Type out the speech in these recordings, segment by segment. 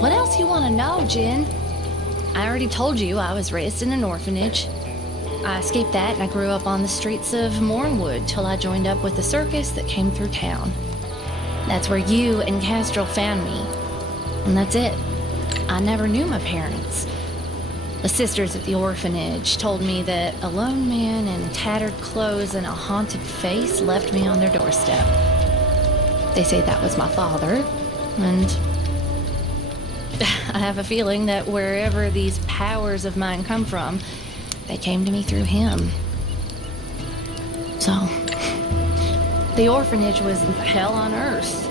What else you want to know, Jen? I already told you I was raised in an orphanage. I escaped that and I grew up on the streets of Mornwood till I joined up with the circus that came through town. That's where you and Castrol found me. And that's it. I never knew my parents. The sisters at the orphanage told me that a lone man in tattered clothes and a haunted face left me on their doorstep. They say that was my father, and I have a feeling that wherever these powers of mine come from, they came to me through him. So, the orphanage was hell on earth.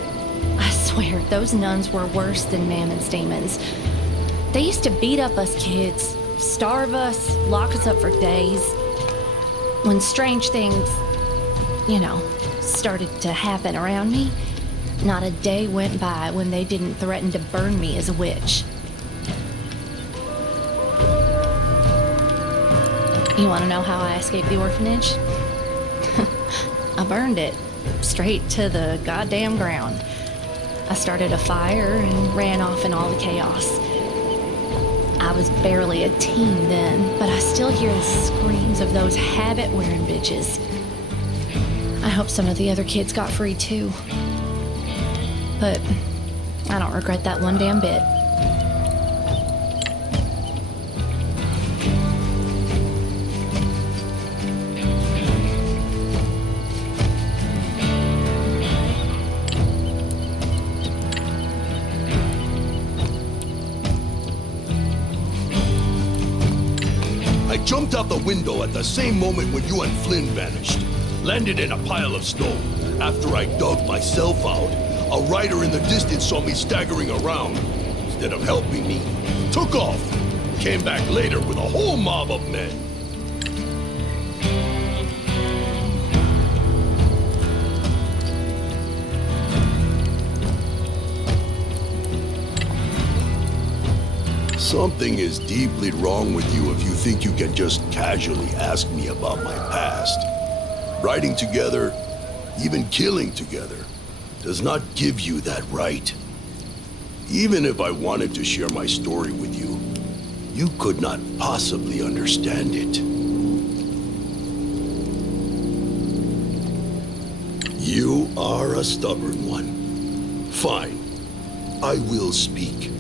I swear, those nuns were worse than Mammon's demons. They used to beat up us kids, starve us, lock us up for days. When strange things, started to happen around me, not a day went by when they didn't threaten to burn me as a witch. You want to know how I escaped the orphanage? I burned it straight to the goddamn ground. I started a fire and ran off in all the chaos. I was barely a teen then, but I still hear the screams of those habit-wearing bitches. I hope some of the other kids got free too. But I don't regret that one damn bit. I jumped out the window at the same moment when you and Flynn vanished. Landed in a pile of snow. After I dug myself out, a rider in the distance saw me staggering around. Instead of helping me, took off. Came back later with a whole mob of men. Something is deeply wrong with you if you think you can just casually ask me about my past. Riding together, even killing together, does not give you that right. Even if I wanted to share my story with you, you could not possibly understand it. You are a stubborn one. Fine, I will speak.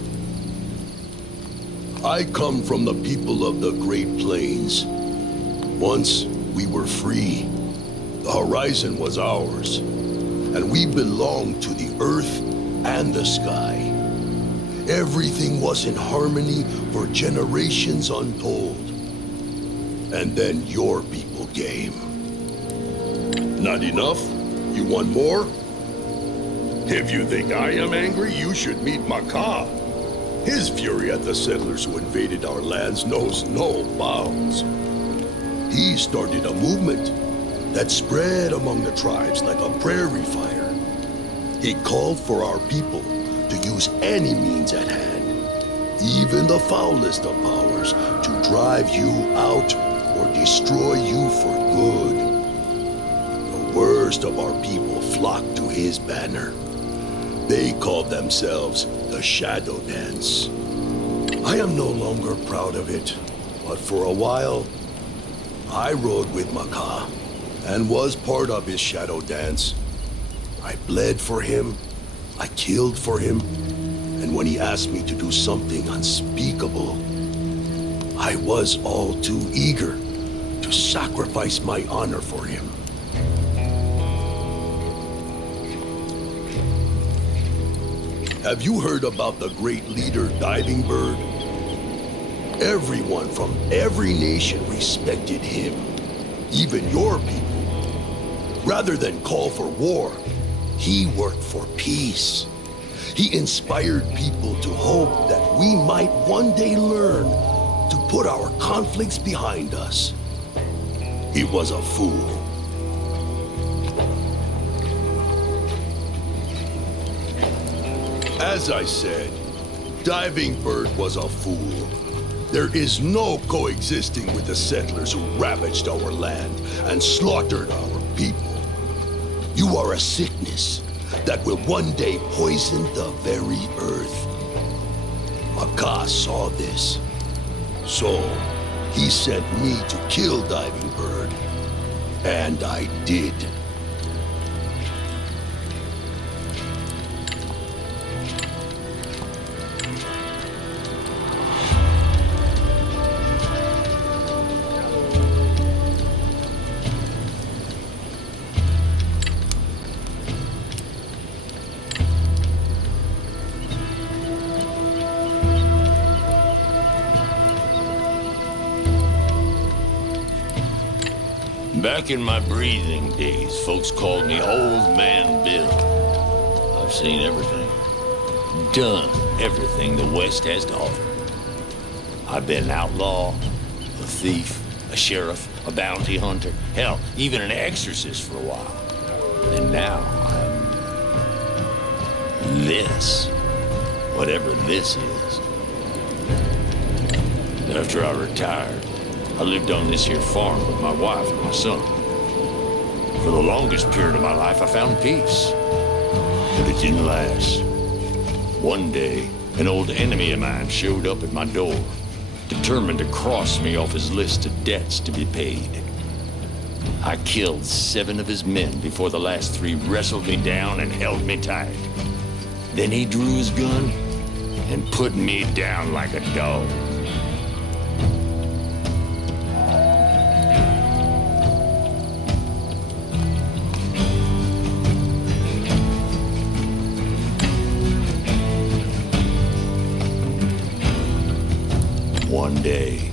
I come from the people of the Great Plains. Once, we were free. The horizon was ours, and we belonged to the earth and the sky. Everything was in harmony for generations untold. And then your people came. Not enough? You want more? If you think I am angry, you should meet Macaw. His fury at the settlers who invaded our lands knows no bounds. He started a movement that spread among the tribes like a prairie fire. He called for our people to use any means at hand, even the foulest of powers, to drive you out or destroy you for good. The worst of our people flocked to his banner. They called themselves the Shadow Dance. I am no longer proud of it, but for a while, I rode with Macaw and was part of his Shadow Dance. I bled for him, I killed for him, and when he asked me to do something unspeakable, I was all too eager to sacrifice my honor for him. Have you heard about the great leader, Diving Bird? Everyone from every nation respected him, even your people. Rather than call for war, he worked for peace. He inspired people to hope that we might one day learn to put our conflicts behind us. He was a fool. As I said, Diving Bird was a fool. There is no coexisting with the settlers who ravaged our land and slaughtered our people. You are a sickness that will one day poison the very earth. Aka saw this. So, he sent me to kill Diving Bird. And I did. Back in my breathing days, folks called me Old Man Bill. I've seen everything. Done everything the West has to offer. I've been an outlaw, a thief, a sheriff, a bounty hunter, hell, even an exorcist for a while. And now I'm this. Whatever this is. After I retired, I lived on this here farm with my wife and my son. For the longest period of my life, I found peace. But it didn't last. One day, an old enemy of mine showed up at my door, determined to cross me off his list of debts to be paid. I killed 7 of his men before the last 3 wrestled me down and held me tight. Then he drew his gun and put me down like a dog. One day,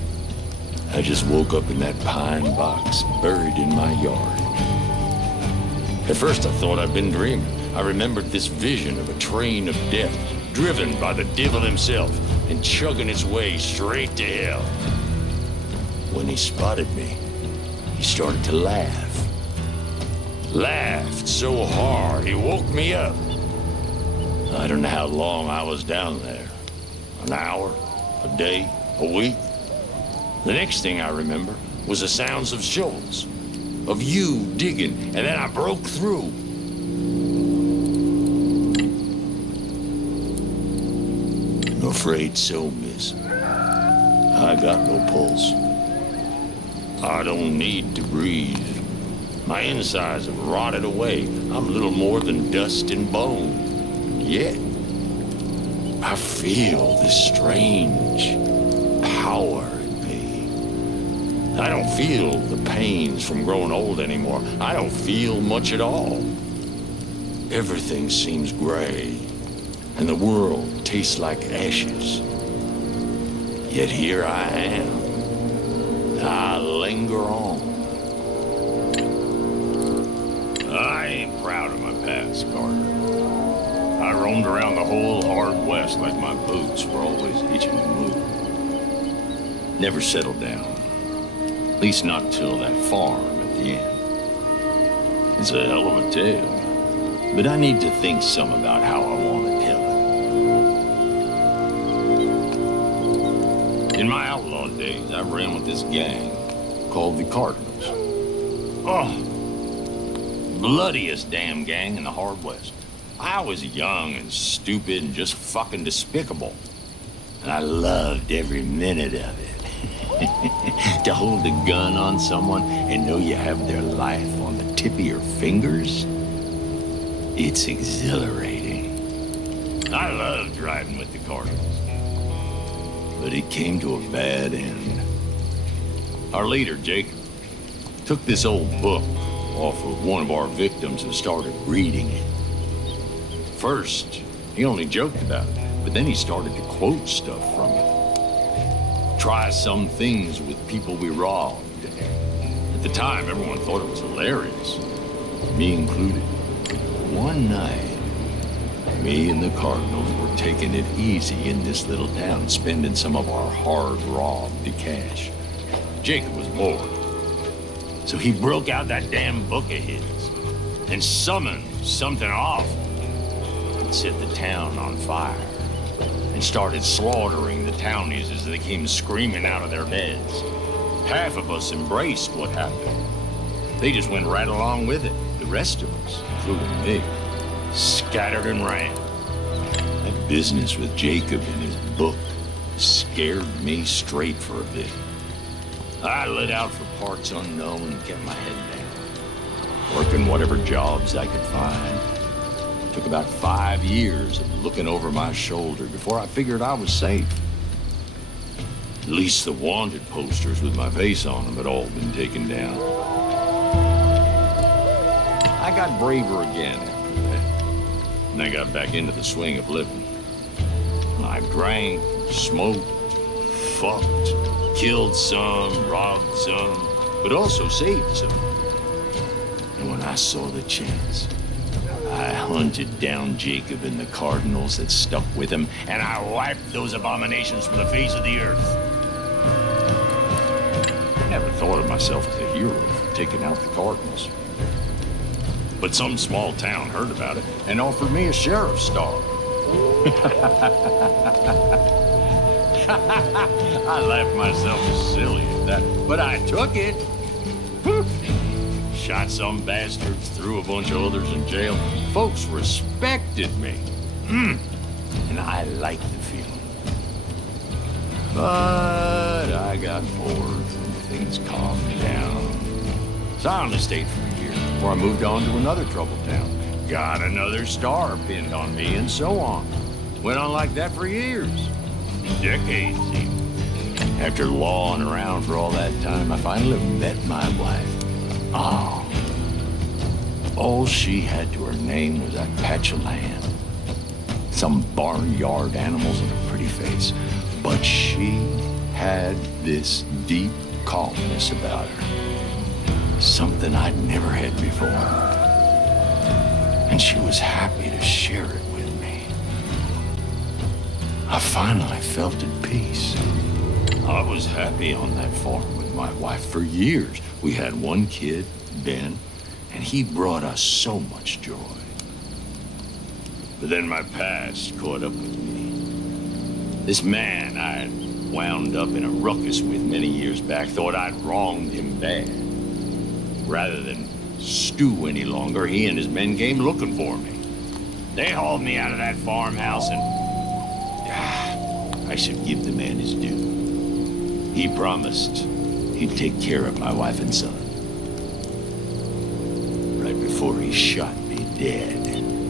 I just woke up in that pine box buried in my yard. At first I thought I'd been dreaming. I remembered this vision of a train of death, driven by the devil himself and chugging its way straight to hell. When he spotted me, he started to laugh. Laughed so hard, he woke me up. I don't know how long I was down there. An hour, a day, a week. The next thing I remember was the sounds of shovels, of you digging, and then I broke through. I'm afraid so, miss. I got no pulse. I don't need to breathe. My insides have rotted away. I'm little more than dust and bone. Yet, I feel this strange power in me. I don't feel the pains from growing old anymore. I don't feel much at all. Everything seems gray, and the world tastes like ashes. Yet here I am. I linger on. I ain't proud of my past, Carter. I roamed around the whole hard West like my boots were always itching to move. Never settled down. At least not till that farm at the end. It's a hell of a tale. But I need to think some about how I want to tell it. In my outlaw days, I ran with this gang called the Cardinals. Oh, bloodiest damn gang in the hard West. I was young and stupid and just fucking despicable. And I loved every minute of it. To hold a gun on someone and know you have their life on the tip of your fingers, it's exhilarating. I loved riding with the Cardinals. But it came to a bad end. Our leader, Jacob, took this old book off of one of our victims and started reading it. First, he only joked about it, but then he started to quote stuff from it. Try some things with people we robbed. At the time, everyone thought it was hilarious, me included. One night, me and the Cardinals were taking it easy in this little town, spending some of our hard-robbed cash. Jacob was bored, so he broke out that damn book of his and summoned something awful. It set the town on fire and started slaughtering the townies as they came screaming out of their beds. Half of us embraced what happened. They just went right along with it. The rest of us, including me, scattered and ran. That business with Jacob and his book scared me straight for a bit. I lit out for parts unknown and kept my head down, working whatever jobs I could find. Took about 5 years of looking over my shoulder before I figured I was safe. At least the wanted posters with my face on them had all been taken down. I got braver again after that, and I got back into the swing of living. I drank, smoked, fucked, killed some, robbed some, but also saved some. And when I saw the chance, I hunted down Jacob and the Cardinals that stuck with him, and I wiped those abominations from the face of the earth. I never thought of myself as a hero for taking out the Cardinals. But some small town heard about it and offered me a sheriff's star. I laughed myself as silly at that, but I took it. Shot some bastards, threw a bunch of others in jail. Folks respected me. And I liked the feeling. But I got bored and things calmed down. So I only stayed for a year before I moved on to another troubled town. Got another star pinned on me and so on. Went on like that for years. Decades even. After lawing around for all that time, I finally met my wife. Oh. All she had to her name was that patch of land. Some barnyard animals and a pretty face. But she had this deep calmness about her. Something I'd never had before. And she was happy to share it with me. I finally felt at peace. I was happy on that farm with my wife for years. We had one kid, Ben, and he brought us so much joy. But then my past caught up with me. This man I'd wound up in a ruckus with many years back thought I'd wronged him bad. Rather than stew any longer, he and his men came looking for me. They hauled me out of that farmhouse and... I should give the man his due. He promised he'd take care of my wife and son. Right before he shot me dead.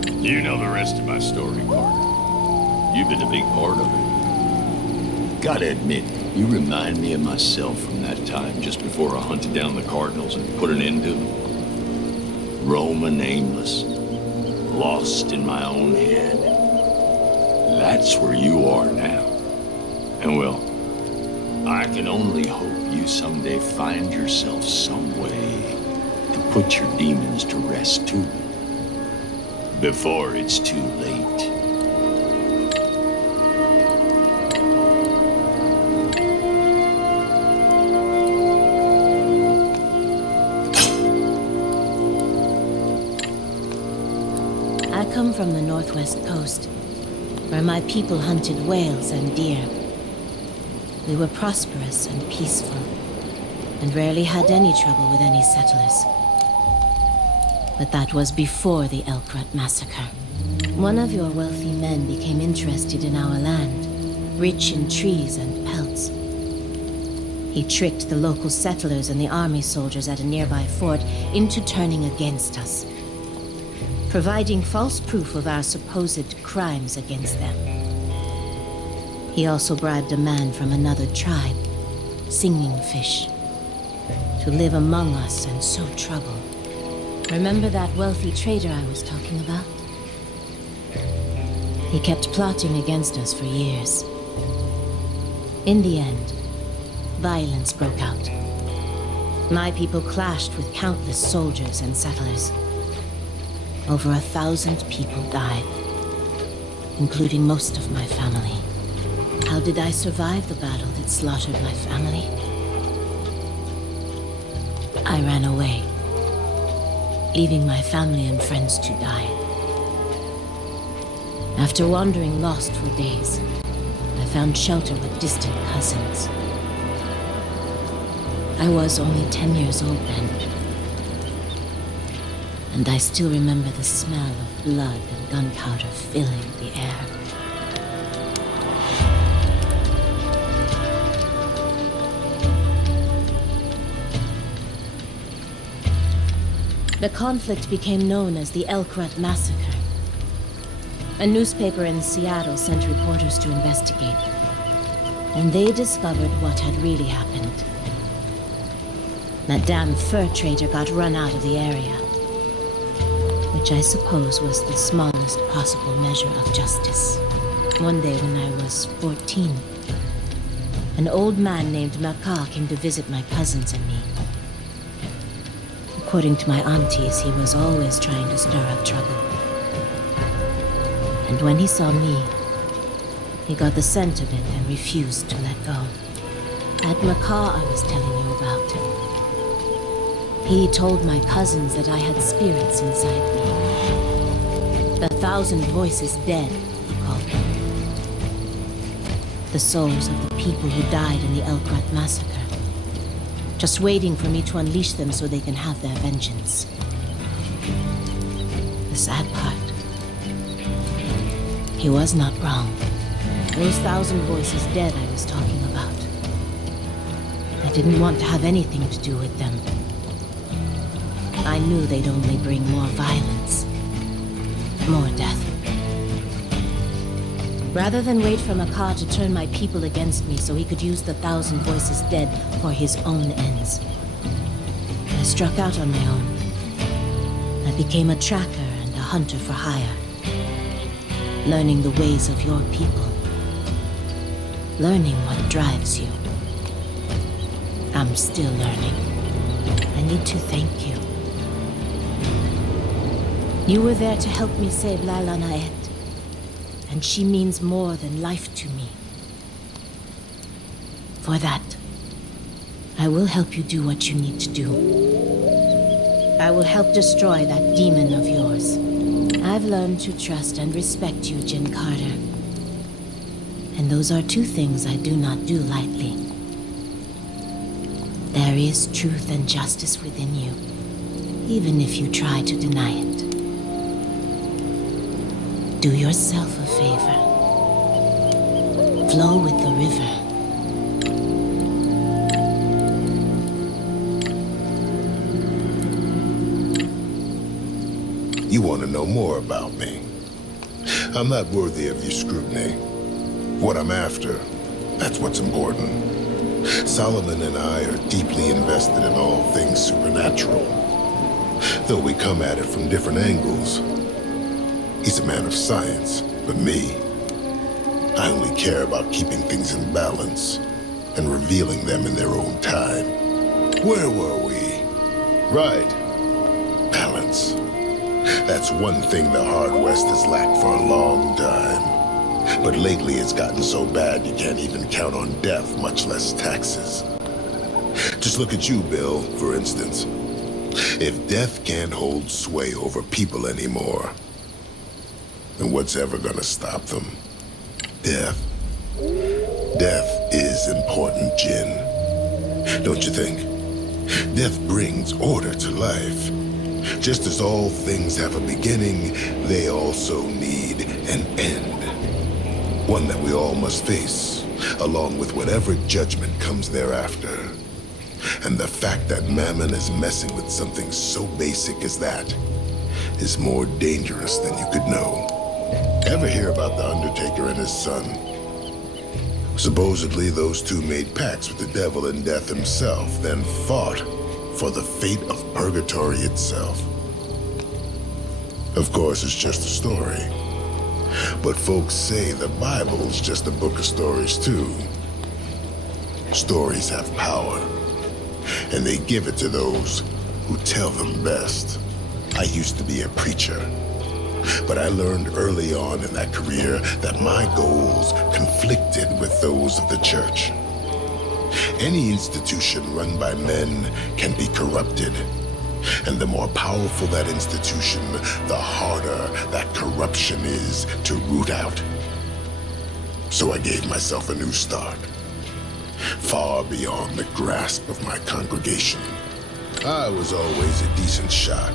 You know the rest of my story, Carter. You've been a big part of it. Gotta admit, you remind me of myself from that time just before I hunted down the Cardinals and put an end to them. Roaming aimless, lost in my own head. That's where you are now. And well, I can only hope you someday find yourself some way to put your demons to rest too. Before it's too late. I come from the northwest coast, where my people hunted whales and deer. We were prosperous and peaceful, and rarely had any trouble with any settlers. But that was before the Elkrut massacre. One of your wealthy men became interested in our land, rich in trees and pelts. He tricked the local settlers and the army soldiers at a nearby fort into turning against us, providing false proof of our supposed crimes against them. He also bribed a man from another tribe, Singing Fish, to live among us and sow trouble. Remember that wealthy trader I was talking about? He kept plotting against us for years. In the end, violence broke out. My people clashed with countless soldiers and settlers. Over 1,000 people died, including most of my family. How did I survive the battle that slaughtered my family? I ran away, leaving my family and friends to die. After wandering lost for days, I found shelter with distant cousins. I was only 10 years old then, and I still remember the smell of blood and gunpowder filling the air. The conflict became known as the Elk Rut Massacre. A newspaper in Seattle sent reporters to investigate, and they discovered what had really happened. That damn fur trader got run out of the area, which I suppose was the smallest possible measure of justice. One day when I was 14, an old man named Maka came to visit my cousins and me. According to my aunties, he was always trying to stir up trouble. And when he saw me, he got the scent of it and refused to let go. That Maka I was telling you about, he told my cousins that I had spirits inside me. The 1,000 voices dead, he called them. The souls of the people who died in the Elk Rut Massacre. Just waiting for me to unleash them so they can have their vengeance. The sad part, he was not wrong. Those 1,000 voices dead I was talking about, I didn't want to have anything to do with them. I knew they'd only bring more violence, more death. Rather than wait for Maka to turn my people against me so he could use the 1,000 voices dead for his own ends, I struck out on my own. I became a tracker and a hunter for hire, learning the ways of your people, learning what drives you. I'm still learning. I need to thank you. You were there to help me save Lala Naet, and she means more than life to me. For that, I will help you do what you need to do. I will help destroy that demon of yours. I've learned to trust and respect you, Jin Carter. And those are two things I do not do lightly. There is truth and justice within you, even if you try to deny it. Do yourself a favor. Flow with the river. You want to know more about me? I'm not worthy of your scrutiny. What I'm after, that's what's important. Solomon and I are deeply invested in all things supernatural. Though we come at it from different angles. He's a man of science, but me, I only care about keeping things in balance and revealing them in their own time. Where were we? Right. Balance. That's one thing the Hard West has lacked for a long time. But lately it's gotten so bad you can't even count on death, much less taxes. Just look at you, Bill, for instance. If death can't hold sway over people anymore, then what's ever gonna stop them? Death. Death is important, Jin. Don't you think? Death brings order to life. Just as all things have a beginning, they also need an end. One that we all must face, along with whatever judgment comes thereafter. And the fact that Mammon is messing with something so basic as that is more dangerous than you could know. Ever hear about the Undertaker and his son? Supposedly, those two made pacts with the devil and death himself, then fought for the fate of purgatory itself. Of course, it's just a story. But folks say the Bible's just a book of stories, too. Stories have power, and they give it to those who tell them best. I used to be a preacher. But I learned early on in that career that my goals conflicted with those of the church. Any institution run by men can be corrupted. And the more powerful that institution, the harder that corruption is to root out. So I gave myself a new start, far beyond the grasp of my congregation. I was always a decent shot,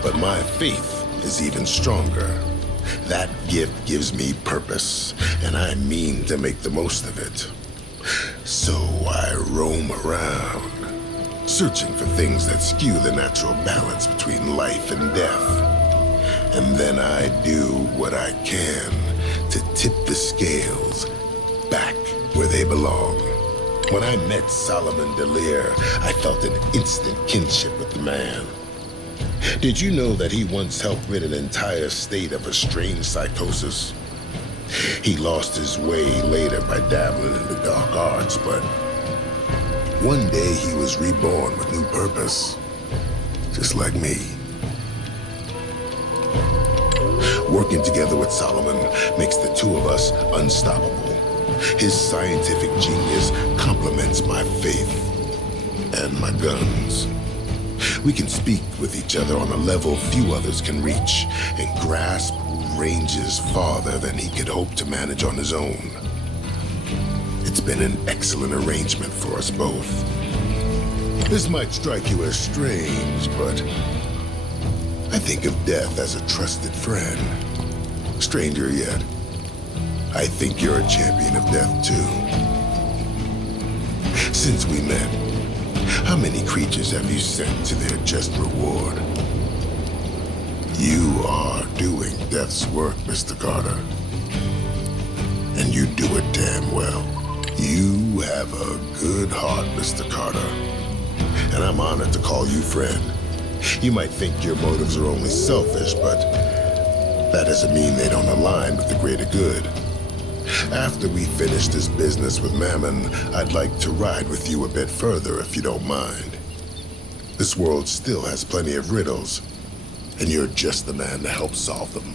but my faith is even stronger. That gift gives me purpose, and I mean to make the most of it. So I roam around, searching for things that skew the natural balance between life and death. And then I do what I can to tip the scales back where they belong. When I met Solomon Delir, I felt an instant kinship with the man. Did you know that he once helped rid an entire state of a strange psychosis? He lost his way later by dabbling in the dark arts, but one day he was reborn with new purpose, just like me. Working together with Solomon makes the two of us unstoppable. His scientific genius complements my faith and my guns. We can speak with each other on a level few others can reach and grasp ranges farther than he could hope to manage on his own. It's been an excellent arrangement for us both. This might strike you as strange, but I think of death as a trusted friend. Stranger yet, I think you're a champion of death too. Since we met, how many creatures have you sent to their just reward? You are doing death's work, Mr. Carter. And you do it damn well. You have a good heart, Mr. Carter. And I'm honored to call you friend. You might think your motives are only selfish, but that doesn't mean they don't align with the greater good. After we finish this business with Mammon, I'd like to ride with you a bit further if you don't mind. This world still has plenty of riddles, and you're just the man to help solve them.